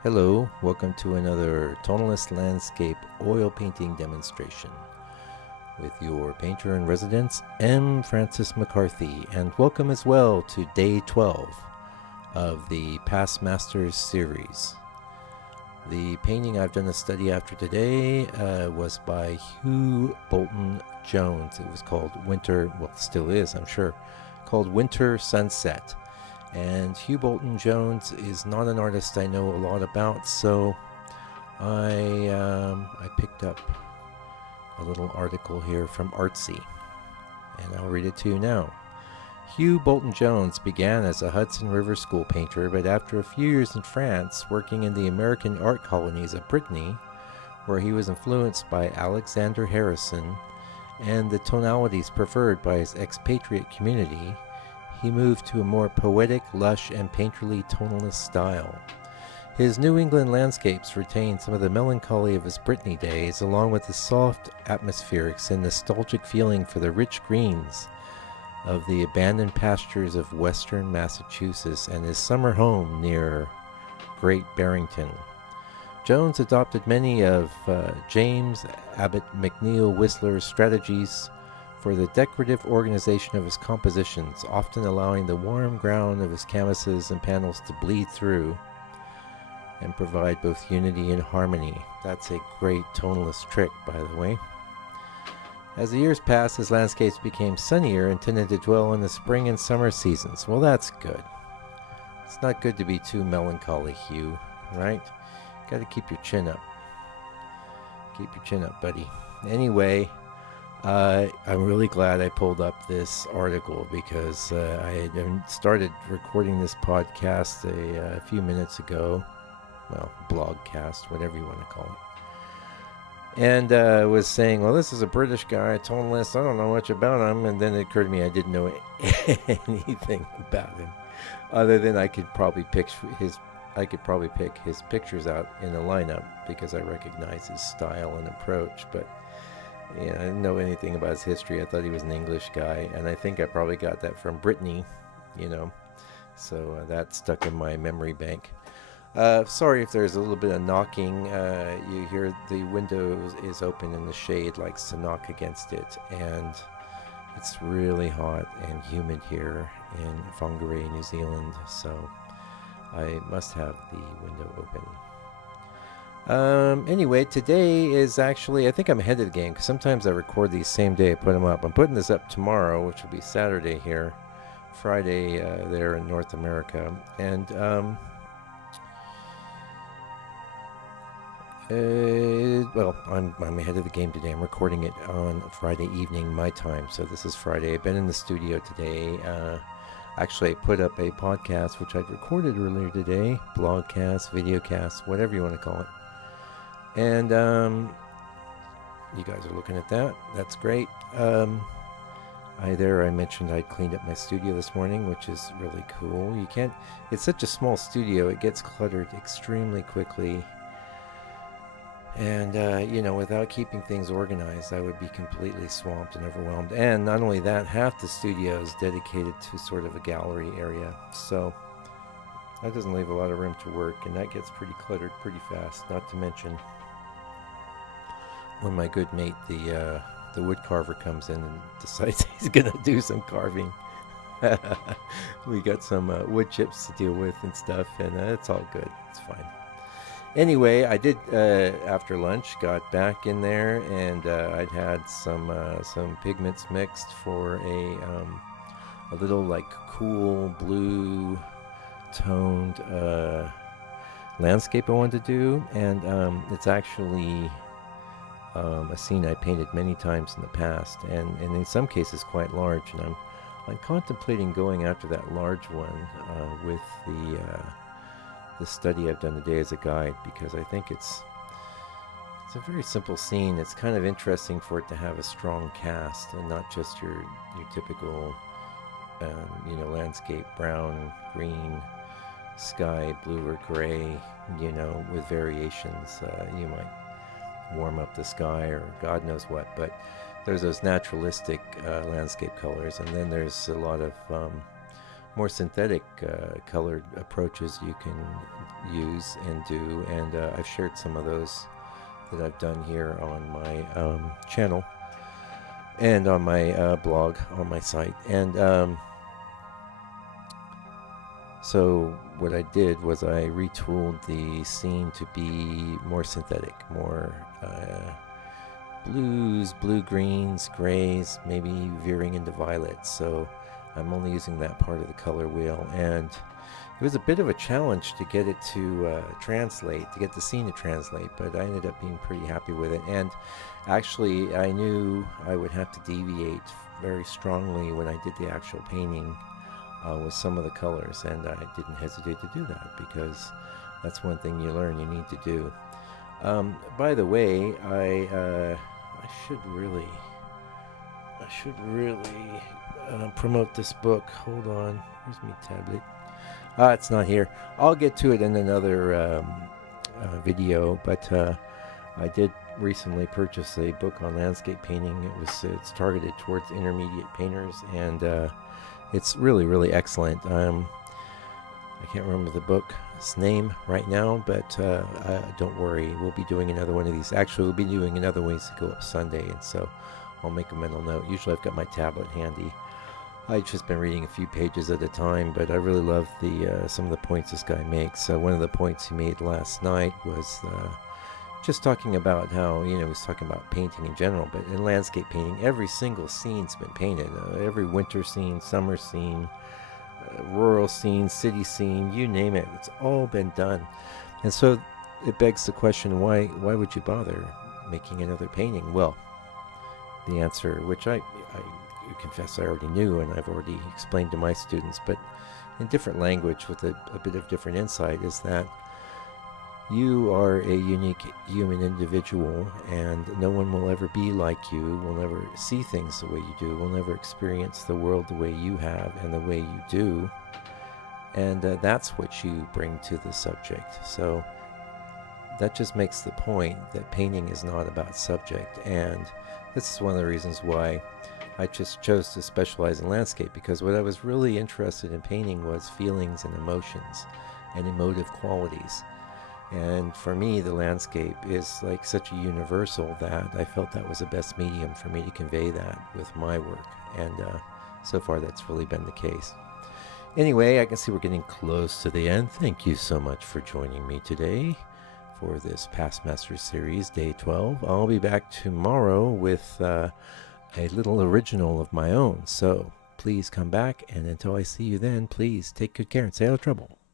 Hello, welcome to another Tonalist landscape oil painting demonstration with your painter in residence, M. Francis McCarthy, and welcome as well to day 12 of the Past Masters series. The painting I've done a study after today was by Hugh Bolton Jones. It was called Winter, well, still is, I'm sure, called Winter Sunset. And Hugh Bolton Jones is not an artist I know a lot about, so I picked up a little article here from Artsy, and I'll read it to you now. Hugh Bolton Jones began as a Hudson River School painter, but after a few years in France, working in the American art colonies of Brittany, where he was influenced by Alexander Harrison and the tonalities preferred by his expatriate community, he moved to a more poetic, lush, and painterly tonalist style. His New England landscapes retain some of the melancholy of his Brittany days, along with the soft atmospherics and nostalgic feeling for the rich greens of the abandoned pastures of western Massachusetts and his summer home near Great Barrington. Jones adopted many of James Abbott McNeill Whistler's strategies for the decorative organization of his compositions, often allowing the warm ground of his canvases and panels to bleed through and provide both unity and harmony. That's a great tonalist trick, by the way. As the years passed, his landscapes became sunnier and tended to dwell in the spring and summer seasons. Well, that's good. It's not good to be too melancholy, Hugh, right? Got to keep your chin up. Keep your chin up, buddy. Anyway, I'm really glad I pulled up this article because I had started recording this podcast a few minutes ago. Well, blogcast, whatever you want to call it. And was saying, well, this is a British guy, a tonalist. I don't know much about him. And then it occurred to me I didn't know anything about him, other than I could probably pick his pictures out in a lineup because I recognize his style and approach. But I didn't know anything about his history. I thought he was an English guy, and I think I probably got that from Brittany, so that stuck in my memory bank. Sorry if there's a little bit of knocking. You hear the window is open and the shade likes to knock against it, and it's really hot and humid here in Whangarei, New Zealand, so I must have the window open. Anyway, today is actually, I think I'm ahead of the game because sometimes I record these same day I put them up. I'm putting this up tomorrow, which will be Saturday here, Friday there in North America. And well, I'm ahead of the game today. I'm recording it on Friday evening my time, so this is Friday. I've been in the studio today. Actually, I put up a podcast which I'd recorded earlier today, blogcast, videocast, whatever you want to call it. And you guys are looking at that. That's great. I mentioned I'd cleaned up my studio this morning, which is really cool. It's such a small studio, it gets cluttered extremely quickly. And, without keeping things organized, I would be completely swamped and overwhelmed. And not only that, half the studio is dedicated to sort of a gallery area. So that doesn't leave a lot of room to work, and that gets pretty cluttered pretty fast. Not to mention when my good mate, the wood carver, comes in and decides he's going to do some carving. We got some wood chips to deal with and stuff, and it's all good. It's fine. Anyway, I did, after lunch, got back in there, and I'd had some pigments mixed for a little, like, cool blue toned landscape I wanted to do, and it's actually a scene I painted many times in the past, and in some cases quite large, and I'm contemplating going after that large one with the study I've done today as a guide, because I think it's a very simple scene. It's kind of interesting for it to have a strong cast and not just your typical landscape, brown, green, sky, blue or gray, with variations. You might warm up the sky or God knows what, but there's those naturalistic landscape colors, and then there's a lot of more synthetic colored approaches you can use and do, and I've shared some of those that I've done here on my channel and on my blog on my site. And so what I did was I retooled the scene to be more synthetic, more blues, blue-greens, grays, maybe veering into violets. So I'm only using that part of the color wheel, and it was a bit of a challenge to get it to translate, to get the scene to translate, but I ended up being pretty happy with it. And actually, I knew I would have to deviate very strongly when I did the actual painting with some of the colors, and I didn't hesitate to do that, because that's one thing you learn you need to do. By the way, I should really promote this book. Hold on, where's my tablet? It's not here. I'll get to it in another video, but I did recently purchase a book on landscape painting. It's targeted towards intermediate painters, and it's really excellent. I can't remember the book's name right now, but don't worry, we'll be doing another one of these. Actually, we'll be doing another one to go up Sunday, and so I'll make a mental note. Usually I've got my tablet handy. I've just been reading a few pages at a time, but I really love some of the points this guy makes. One of the points he made last night was just talking about how, he was talking about painting in general, but in landscape painting, every single scene's been painted. Every winter scene, summer scene, rural scene, city scene, you name it, it's all been done. And so it begs the question, why would you bother making another painting? Well, the answer, which I confess I already knew and I've already explained to my students, but in different language with a bit of different insight, is that you are a unique human individual, and no one will ever be like you, will never see things the way you do, will never experience the world the way you have and the way you do, and that's what you bring to the subject. So that just makes the point that painting is not about subject, and this is one of the reasons why I just chose to specialize in landscape, because what I was really interested in painting was feelings and emotions and emotive qualities. And for me, the landscape is like such a universal that I felt that was the best medium for me to convey that with my work. And so far, that's really been the case. Anyway, I can see we're getting close to the end. Thank you so much for joining me today for this Past Masters series, day 12. I'll be back tomorrow with a little original of my own. So please come back, and until I see you then, please take good care and stay out of trouble.